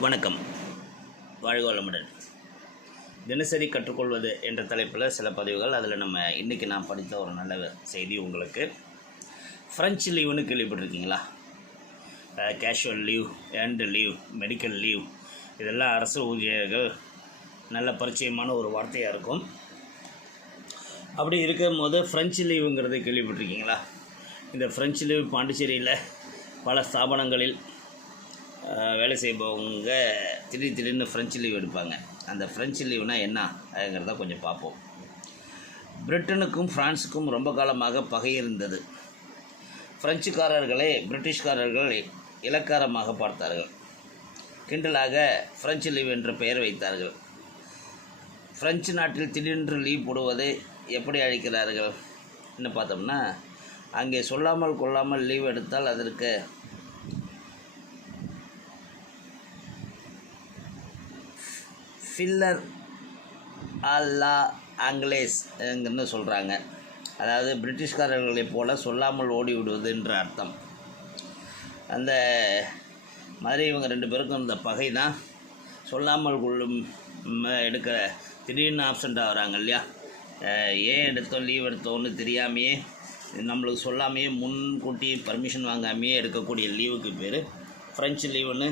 வணக்கம். வாழ்க வளமுடன். தினசரி கற்றுக்கொள்வது என்ற தலைப்பில் சில பதிவுகள். அதில் நம்ம இன்றைக்கி நான் படித்த ஒரு நல்ல செய்தி உங்களுக்கு. ஃப்ரெஞ்சு லீவுன்னு கேள்விப்பட்டிருக்கீங்களா? Casual leave and leave medical leave இதெல்லாம் அரசு ஊழியர்கள் நல்ல பரிச்சயமான ஒரு வார்த்தையாக இருக்கும். அப்படி இருக்கும் போது ஃப்ரெஞ்சு லீவுங்கிறது கேள்விப்பட்டிருக்கீங்களா? இந்த ஃப்ரெஞ்சு லீவ் பாண்டிச்சேரியில் பல ஸ்தாபனங்களில் வேலை செய்பவங்க திடீர் திடீர்னு ஃப்ரெஞ்சு லீவ் எடுப்பாங்க. அந்த ஃப்ரெஞ்சு லீவ்னால் என்ன அதுங்கிறத கொஞ்சம் பார்ப்போம். பிரிட்டனுக்கும் ஃப்ரான்ஸுக்கும் ரொம்ப காலமாக பகை இருந்தது. ஃப்ரெஞ்சுக்காரர்களை பிரிட்டிஷ்காரர்கள் இலக்காரமாக பார்த்தார்கள். கிண்டலாக ஃப்ரெஞ்சு லீவ் என்ற பெயர் வைத்தார்கள். ஃப்ரெஞ்சு நாட்டில் திடீரென்று லீவ் போடுவதை எப்படி அழைக்கிறார்கள்? என்ன பார்த்தோம்னா அங்கே சொல்லாமல் கொள்ளாமல் லீவ் எடுத்தால் அதற்கு ஃபில்லர் அல்லா ஆங்கிலேஸ்ங்கன்னு சொல்கிறாங்க அதாவது பிரிட்டிஷ்காரர்களைப் போல சொல்லாமல் ஓடி விடுவது என்ற அர்த்தம். அந்த மாதிரி இவங்க ரெண்டு பேருக்கும் இந்த பகை தான் சொல்லாமல் கொள்ளும் எடுக்கிற திடீர்னு ஆப்சண்ட் ஆகுறாங்க இல்லையா? ஏன் எடுத்தோம் லீவ் எடுத்தோன்னு தெரியாமையே நம்மளுக்கு சொல்லாமையே முன்கூட்டி பர்மிஷன் வாங்காமையே எடுக்கக்கூடிய லீவுக்கு பேர். ஃப்ரெஞ்சு லீவுன்னு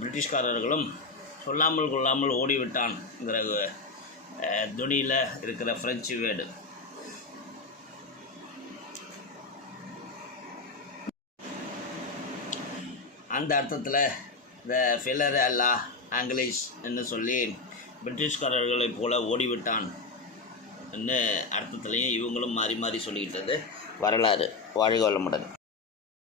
பிரிட்டிஷ்காரர்களும் சொல்லாமல் கொள்ளாமல் ஓடிவிட்டான்ங்கிற துணியில் இருக்கிற ஃப்ரெஞ்சு வேர்டு அந்த அர்த்தத்தில் இந்த ஃபில்லர் அல்லா ஆங்கிலீஷ் என்று சொல்லி பிரிட்டிஷ்காரர்களைப் போல ஓடிவிட்டான். என்று அர்த்தத்துலேயும் இவங்களும் மாறி மாறி சொல்லிக்கிட்டது வரலாறு. வாழ்க வளமுடன்.